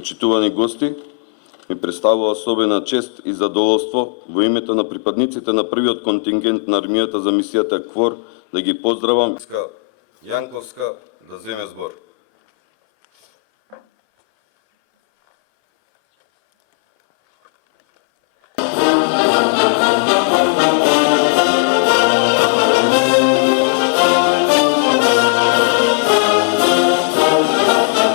почитувани гости, ми представува особена чест и задоволство во името на припадниците на првиот контингент на армијата за мисијата КФОР да ги поздравам. Јанковска да земе збор.